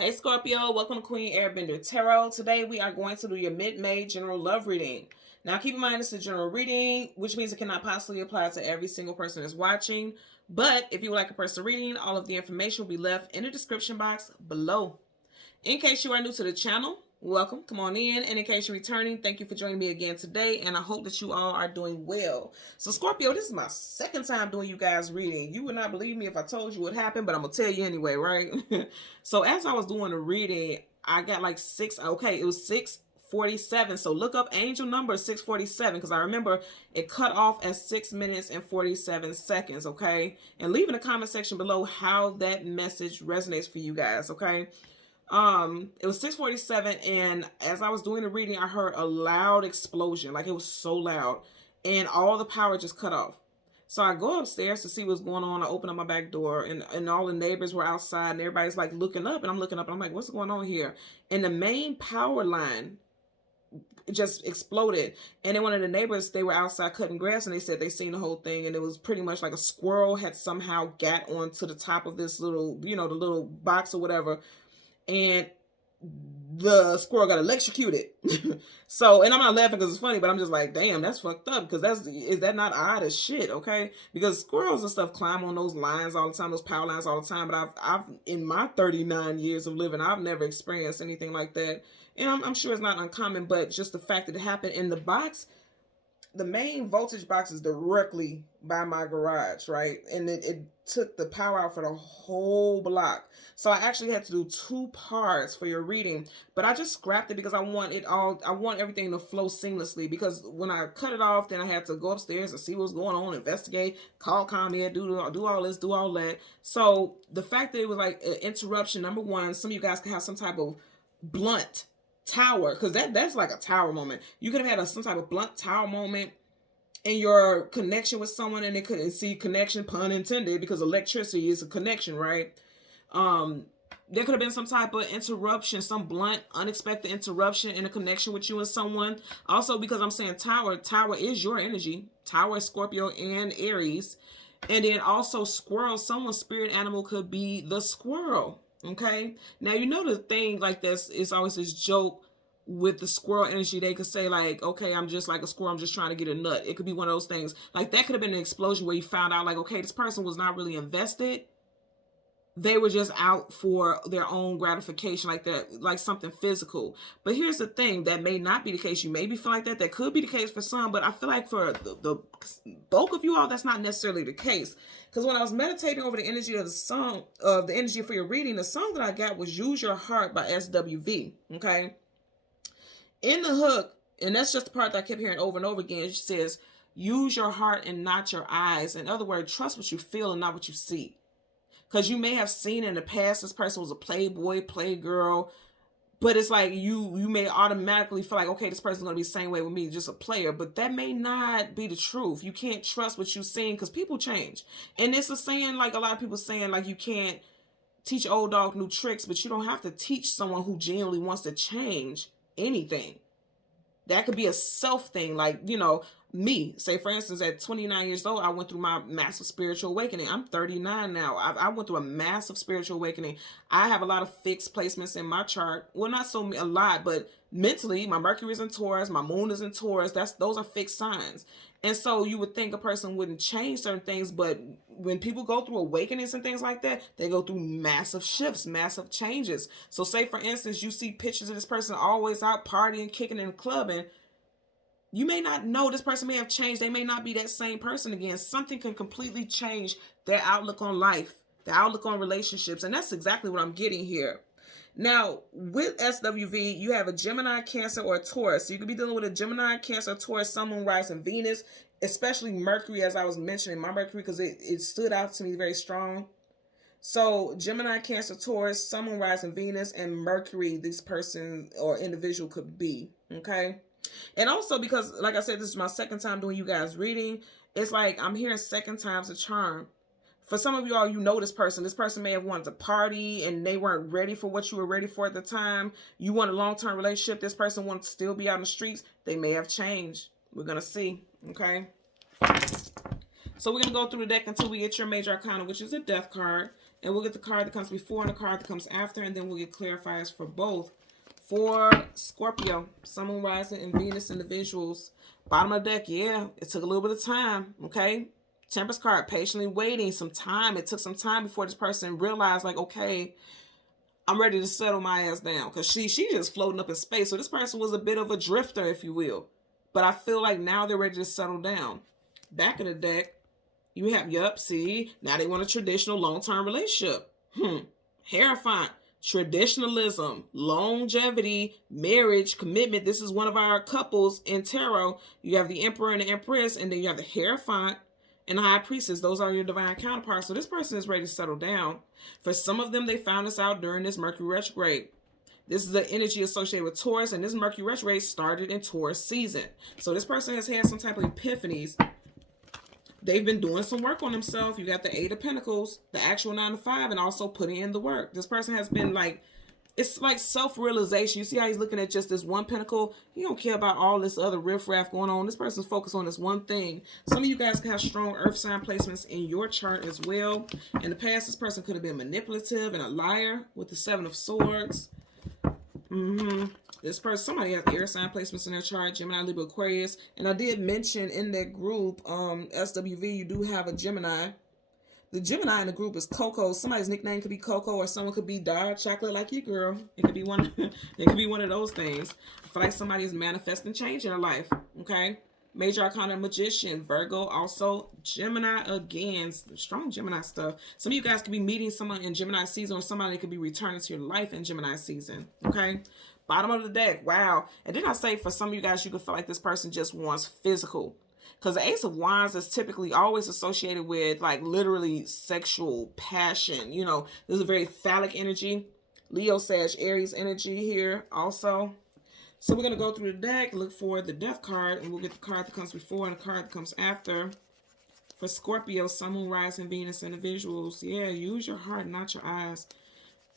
Hey Scorpio, welcome to Queen Airbender Tarot. Today we are going to do your mid-May general love reading. Now keep in mind it's a general reading, which means it cannot possibly apply to every single person that's watching. But if you would like a personal reading, all of the information will be left in the description box below. In case you are new to the channel, welcome, come on in. And in case you're returning, thank you for joining me again today. And I hope that you all are doing well. So Scorpio, this is my second time doing you guys reading. You would not believe me if I told you what happened, but I'm going to tell you anyway, right? So as I was doing the reading, I got like it was 6:47. So look up angel number 6:47 because I remember it cut off at 6 minutes and 47 seconds, okay? And leave in the comment section below how that message resonates for you guys, okay? It was 6:47, and as I was doing the reading, I heard a loud explosion. Like, it was so loud, and all the power just cut off. So I go upstairs to see what's going on. I open up my back door, and all the neighbors were outside, and everybody's like looking up, and I'm looking up, and I'm like, what's going on here? And the main power line just exploded, and then one of the neighbors, they were outside cutting grass, and they said they seen the whole thing, and it was pretty much like a squirrel had somehow got onto the top of this little, the little box or whatever, and the squirrel got electrocuted. So, and I'm not laughing because it's funny, but I'm just like, damn, that's fucked up. Because is that not odd as shit? Okay, because squirrels and stuff climb on those lines all the time, those power lines all the time. But I've in my 39 years of living, I've never experienced anything like that, and I'm sure it's not uncommon. But just the fact that it happened in the box. The main voltage box is directly by my garage, right? And it took the power out for the whole block. So I actually had to do 2 parts for your reading, but I just scrapped it because I want everything to flow seamlessly, because when I cut it off, then I had to go upstairs and see what's going on, investigate, call ComEd, do all this, do all that. So the fact that it was like an interruption, number one, some of you guys could have some type of blunt tower, because that's like a tower moment. You could have had some type of blunt tower moment in your connection with someone, and they couldn't see connection, pun intended, because electricity is a connection, right? There could have been some type of interruption, some blunt, unexpected interruption in a connection with you and someone. Also, because I'm saying tower is your energy. Tower is Scorpio and Aries. And then also squirrel, someone's spirit animal could be the squirrel. Okay, now you know the thing like this is always this joke with the squirrel energy. They could say like, okay, I'm just like a squirrel, I'm just trying to get a nut. It could be one of those things. Like, that could have been an explosion where you found out like, okay, this person was not really invested. They were just out for their own gratification, like that, like something physical. But here's the thing, that may not be the case. You maybe feel like that. That could be the case for some, but I feel like for the bulk of you all, that's not necessarily the case. Because when I was meditating over the energy of the song, the energy for your reading, the song that I got was Use Your Heart by SWV, okay? In the hook, and that's just the part that I kept hearing over and over again, it says, use your heart and not your eyes. In other words, trust what you feel and not what you see. Because you may have seen in the past this person was a playboy, playgirl, but it's like you may automatically feel like, okay, this person's going to be the same way with me, just a player. But that may not be the truth. You can't trust what you've seen, because people change. And it's a saying, like a lot of people saying, like, you can't teach old dog new tricks, but you don't have to teach someone who genuinely wants to change anything. That could be a self thing. Like, me, say for instance, at 29 years old, I went through my massive spiritual awakening. I'm 39 now. I went through a massive spiritual awakening. I have a lot of fixed placements in my chart. Well, not so a lot, but mentally, my Mercury is in Taurus, my moon is in Taurus. Those are fixed signs. And so you would think a person wouldn't change certain things, but when people go through awakenings and things like that, they go through massive shifts, massive changes. So say for instance, you see pictures of this person always out partying, kicking and clubbing. You may not know this person may have changed. They may not be that same person again. Something can completely change their outlook on life, their outlook on relationships. And that's exactly what I'm getting here. Now, with SWV, you have a Gemini, Cancer, or a Taurus. So you could be dealing with a Gemini, Cancer, Taurus, Sun, Moon, Rising, Venus, especially Mercury, as I was mentioning, my Mercury, because it stood out to me very strong. So Gemini, Cancer, Taurus, Sun, Moon, Rising, Venus, and Mercury, this person or individual could be, okay? And also because, like I said, this is my second time doing you guys reading. It's like I'm hearing second time's a charm. For some of you all, you know this person. This person may have wanted to party and they weren't ready for what you were ready for at the time. You want a long-term relationship. This person wants to still be out in the streets. They may have changed. We're going to see, okay? So we're going to go through the deck until we get your major arcana, which is a death card. And we'll get the card that comes before and the card that comes after, and then we'll get clarifiers for both. For Scorpio, Sun, Moon, Rising, and Venus individuals. Bottom of the deck, yeah, it took a little bit of time, okay? Temperance card, patiently waiting, some time. It took some time before this person realized, like, okay, I'm ready to settle my ass down. Because she just floating up in space. So this person was a bit of a drifter, if you will. But I feel like now they're ready to settle down. Back of the deck, you have, yup, see, now they want a traditional long-term relationship. Hierophant, traditionalism, longevity, marriage, commitment. This is one of our couples in tarot. You have the Emperor and the Empress, and then you have the Hierophant and the High Priestess. Those are your divine counterparts. So this person is ready to settle down. For some of them, they found this out during this Mercury retrograde. This is the energy associated with Taurus, and this Mercury retrograde started in Taurus season. So this person has had some type of epiphanies. They've been doing some work on themselves. You got the Eight of Pentacles, the actual 9 to 5, and also putting in the work. This person has been like, it's like self-realization. You see how he's looking at just this one pentacle? He don't care about all this other riffraff going on. This person's focused on this one thing. Some of you guys can have strong earth sign placements in your chart as well. In the past, this person could have been manipulative and a liar with the 7 of Swords. This person, somebody has air sign placements in their chart, Gemini, Libra, Aquarius. And I did mention in that group, SWV, you do have a Gemini. The Gemini in the group is Coco. Somebody's nickname could be Coco, or someone could be dark chocolate like you, girl. It could be one. It could be one of those things. I feel like somebody is manifesting change in their life. Okay. Major Arcana Magician, Virgo, also Gemini again. Strong Gemini stuff. Some of you guys could be meeting someone in Gemini season, or somebody could be returning to your life in Gemini season. Okay. Bottom of the deck. Wow. And then I say for some of you guys, you could feel like this person just wants physical. Because the Ace of Wands is typically always associated with like literally sexual passion. You know, this is a very phallic energy. Leo, Sag, Aries energy here also. So we're going to go through the deck, look for the Death card, and we'll get the card that comes before and the card that comes after. For Scorpio, Sun, Moon, Rising, Venus individuals. Yeah, use your heart, not your eyes.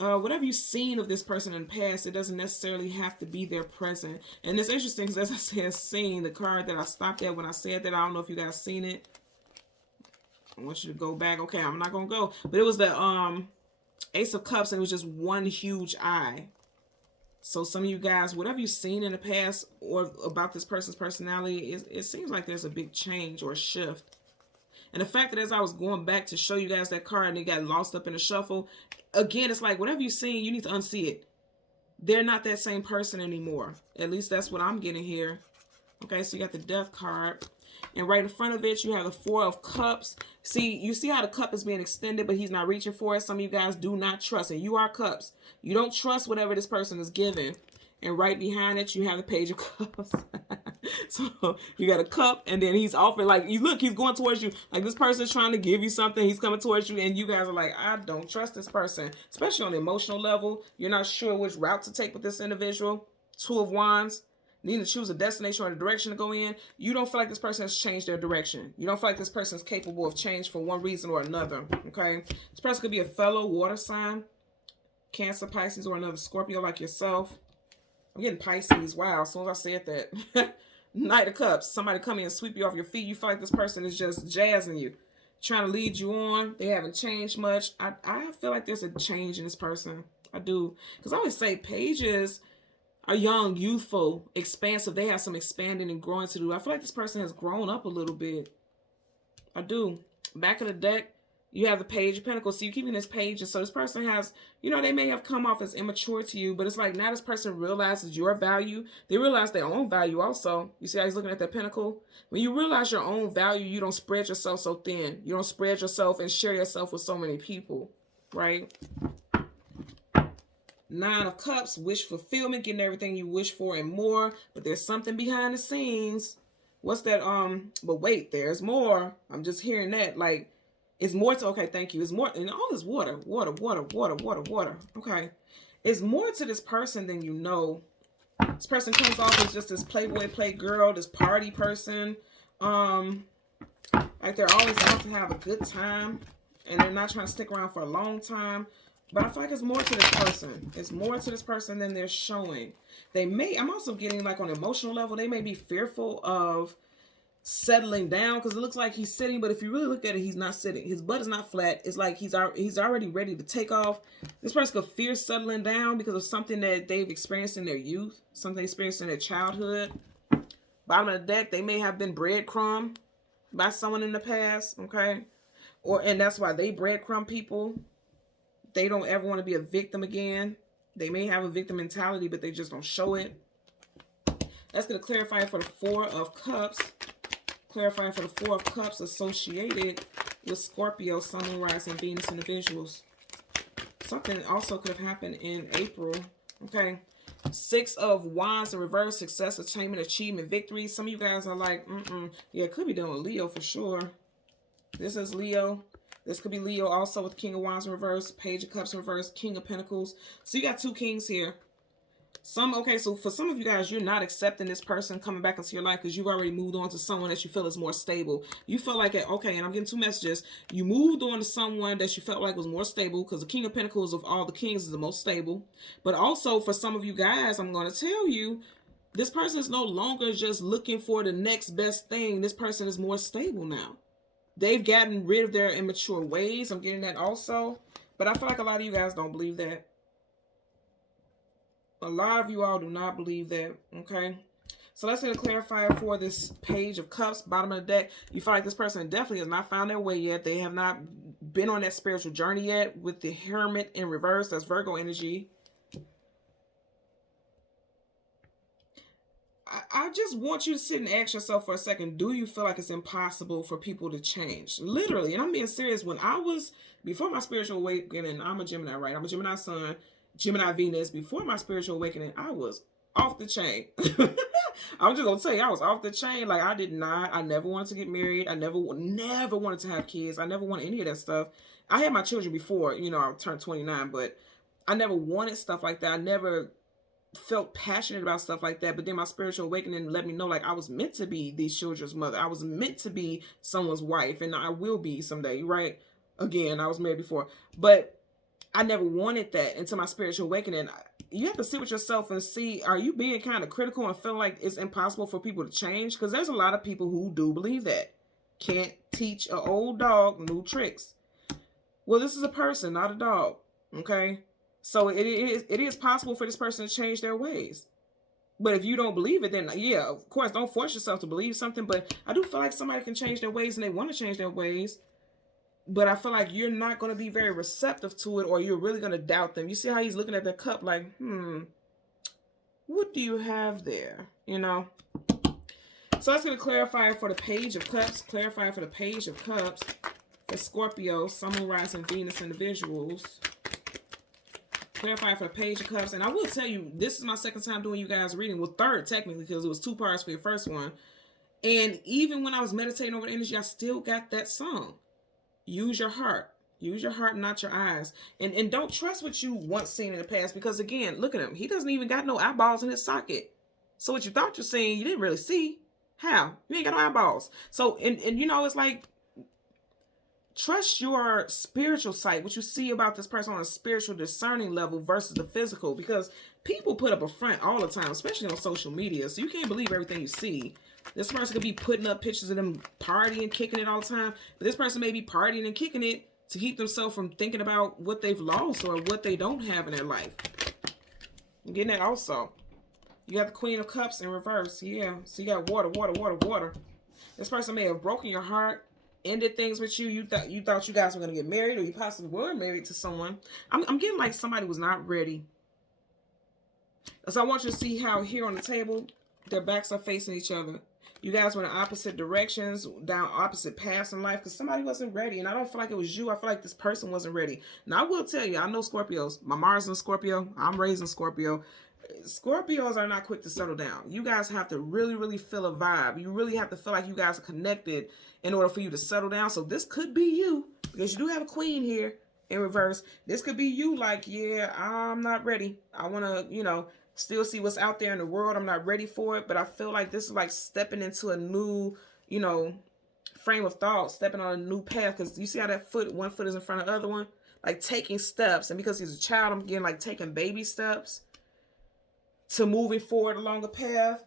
Whatever you've seen of this person in the past, it doesn't necessarily have to be their present. And it's interesting because, as I said, seen the card that I stopped at when I said that. I don't know if you guys seen it. I want you to go back. Okay, I'm not going to go. But it was the Ace of Cups, and it was just one huge eye. So some of you guys, whatever you've seen in the past or about this person's personality, it seems like there's a big change or shift. And the fact that as I was going back to show you guys that card and it got lost up in the shuffle, again, it's like whatever you've seen, you need to unsee it. They're not that same person anymore. At least that's what I'm getting here. Okay, so you got the Death card. And right in front of it, you have the Four of Cups. See, you see how the cup is being extended, but he's not reaching for it. Some of you guys do not trust. And you are cups. You don't trust whatever this person is giving. And right behind it, you have the Page of Cups. So you got a cup, and then he's offering, like, you look, he's going towards you. Like, this person's trying to give you something. He's coming towards you, and you guys are like, I don't trust this person. Especially on the emotional level. You're not sure which route to take with this individual. Two of Wands. Needing to choose a destination or a direction to go in. You don't feel like this person has changed their direction. You don't feel like this person is capable of change for one reason or another. Okay? This person could be a fellow water sign. Cancer, Pisces, or another Scorpio like yourself. I'm getting Pisces. Wow, as soon as I said that. Knight of Cups. Somebody come in and sweep you off your feet. You feel like this person is just jazzing you. Trying to lead you on. They haven't changed much. I feel like there's a change in this person. I do. Because I always say pages are young, youthful, expansive. They have some expanding and growing to do. I feel like this person has grown up a little bit. I do. Back of the deck, you have the Page of Pentacles. So you're keeping this page. And so this person has, you know, they may have come off as immature to you, but it's like now this person realizes your value. They realize their own value also. You see how he's looking at that pentacle? When you realize your own value, you don't spread yourself so thin. You don't spread yourself and share yourself with so many people, right? Nine of Cups, wish fulfillment, getting everything you wish for and more. But there's something behind the scenes. What's that? But wait, there's more. I'm just hearing that. Like, it's more to, okay, thank you. It's more, and all this water. Okay. It's more to this person than you know. This person comes off as just this playboy, playgirl, this party person. Like they're always out to have a good time. And they're not trying to stick around for a long time. But I feel like it's more to this person. It's more to this person than they're showing. They may, I'm also getting like on an emotional level, they may be fearful of settling down, because it looks like he's sitting, but if you really look at it, he's not sitting. His butt is not flat. It's like he's already ready to take off. This person could fear settling down because of something that they've experienced in their youth, something they experienced in their childhood. Bottom of the deck, they may have been breadcrumbed by someone in the past, okay? And that's why they breadcrumb people. They don't ever want to be a victim again. They may have a victim mentality, but they just don't show it. That's going to clarify for the Four of Cups. Clarifying for the Four of Cups associated with Scorpio, Sun, Moon, Rising, Venus individuals. Something also could have happened in April. Okay. Six of Wands in reverse, success, attainment, achievement, victory. Some of you guys are like, yeah, it could be done with Leo for sure. This is Leo. This could be Leo also with King of Wands in reverse, Page of Cups in reverse, King of Pentacles. So you got two kings here. Okay, so for some of you guys, you're not accepting this person coming back into your life because you've already moved on to someone that you feel is more stable. You feel like, okay, and I'm getting two messages. You moved on to someone that you felt like was more stable because the King of Pentacles of all the kings is the most stable. But also for some of you guys, I'm going to tell you, this person is no longer just looking for the next best thing. This person is more stable now. They've gotten rid of their immature ways. I'm getting that also. But I feel like a lot of you guys don't believe that. A lot of you all do not believe that, okay? So let's get a clarifier for this Page of Cups, bottom of the deck. You feel like this person definitely has not found their way yet. They have not been on that spiritual journey yet with the Hermit in reverse. That's Virgo energy. I just want you to sit and ask yourself for a second, do you feel like it's impossible for people to change? Literally, and I'm being serious. Before my spiritual awakening, I'm a Gemini, right? I'm a Gemini sun. Gemini Venus. Before my spiritual awakening, I was off the chain. I'm just gonna tell you, I was off the chain. Like I never wanted to get married. I never wanted to have kids. I never wanted any of that stuff. I had my children before, I turned 29, but I never wanted stuff like that. I never felt passionate about stuff like that. But then my spiritual awakening let me know, like, I was meant to be these children's mother. I was meant to be someone's wife, and I will be someday, right? Again, I was married before, but I never wanted that until my spiritual awakening. You have to sit with yourself and see, are you being kind of critical and feeling like it's impossible for people to change? Because there's a lot of people who do believe that. Can't teach an old dog new tricks. Well, this is a person, not a dog. Okay? So it is possible for this person to change their ways. But if you don't believe it, then yeah, of course, don't force yourself to believe something. But I do feel like somebody can change their ways and they want to change their ways. But I feel like you're not going to be very receptive to it, or you're really going to doubt them. You see how he's looking at the cup like, what do you have there? So that's going to clarify for the Page of Cups. Clarify for the Page of Cups for Scorpio, Sun, Moon, Rising, Venus individuals. Clarify for the Page of Cups. And I will tell you, this is my second time doing you guys reading. Well, third technically, because it was 2 parts for your first one. And even when I was meditating over the energy, I still got that song. Use your heart. Use your heart, not your eyes. And don't trust what you once seen in the past. Because again, look at him. He doesn't even got no eyeballs in his socket. So what you thought you're seeing, you didn't really see. How? You ain't got no eyeballs. So, and it's like, trust your spiritual sight. What you see about this person on a spiritual discerning level versus the physical. Because people put up a front all the time, especially on social media. So you can't believe everything you see. This person could be putting up pictures of them partying, kicking it all the time. But this person may be partying and kicking it to keep themselves from thinking about what they've lost or what they don't have in their life. I'm getting that also. You got the Queen of Cups in reverse. Yeah. So you got water, water, water, water. This person may have broken your heart, ended things with you. You thought you guys were going to get married, or you possibly were married to someone. I'm getting like somebody was not ready. So I want you to see how here on the table, their backs are facing each other. You guys were in opposite directions, down opposite paths in life because somebody wasn't ready. And I don't feel like it was you. I feel like this person wasn't ready. Now, I will tell you, I know Scorpios. My Mars is in Scorpio. I'm raised in Scorpio. Scorpios are not quick to settle down. You guys have to really, really feel a vibe. You really have to feel like you guys are connected in order for you to settle down. So this could be you, because you do have a queen here in reverse. This could be you like, yeah, I'm not ready. I want to, still see what's out there in the world. I'm not ready for it, but I feel like this is like stepping into a new, frame of thought, stepping on a new path. Because you see how that one foot is in front of the other one? Like taking steps. And because he's a child, I'm getting like taking baby steps to moving forward along a path.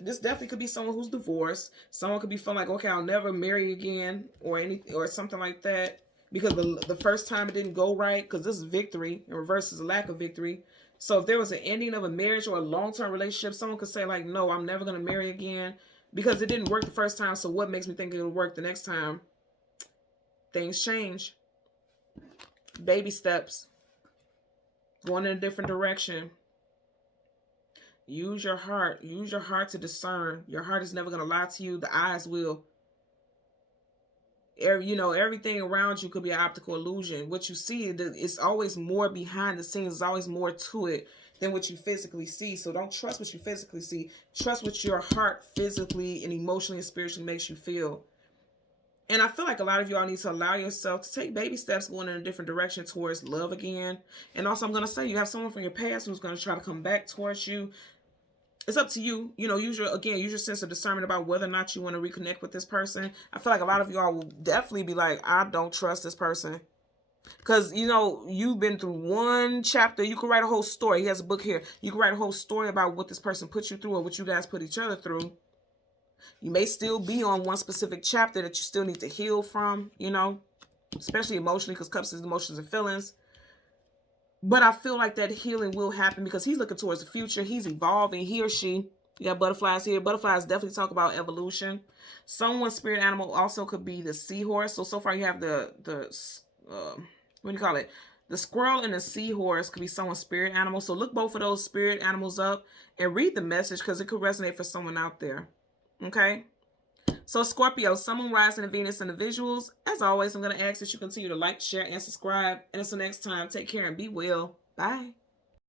This definitely could be someone who's divorced. Someone could be feeling like, okay, I'll never marry again, or anything, or something like that, because the first time it didn't go right. Because this is victory, and reverse is a lack of victory. So if there was an ending of a marriage or a long-term relationship, someone could say like, no, I'm never gonna marry again because it didn't work the first time. So what makes me think it'll work the next time? Things change. Baby steps. Going in a different direction. Use your heart. Use your heart to discern. Your heart is never going to lie to you. The eyes will. Everything around you could be an optical illusion. What you see, it's always more behind the scenes. There's always more to it than what you physically see. So don't trust what you physically see. Trust what your heart physically and emotionally and spiritually makes you feel. And I feel like a lot of y'all need to allow yourself to take baby steps going in a different direction towards love again. And also, I'm going to say, you have someone from your past who's going to try to come back towards you. It's up to you. Use your sense of discernment about whether or not you want to reconnect with this person. I feel like a lot of y'all will definitely be like, I don't trust this person. Because, you've been through one chapter. You could write a whole story. He has a book here. You could write a whole story about what this person put you through or what you guys put each other through. You may still be on one specific chapter that you still need to heal from, especially emotionally, because cups is emotions and feelings. But I feel like that healing will happen because he's looking towards the future. He's evolving. He or she. You got butterflies here. Butterflies definitely talk about evolution. Someone's spirit animal also could be the seahorse. So far you have the what do you call it? The squirrel and the seahorse could be someone's spirit animal. So look both of those spirit animals up and read the message because it could resonate for someone out there. Okay? So Scorpio, Sun, Moon, Rising, and Venus in the visuals. As always, I'm going to ask that you continue to like, share, and subscribe. And until next time, take care and be well. Bye.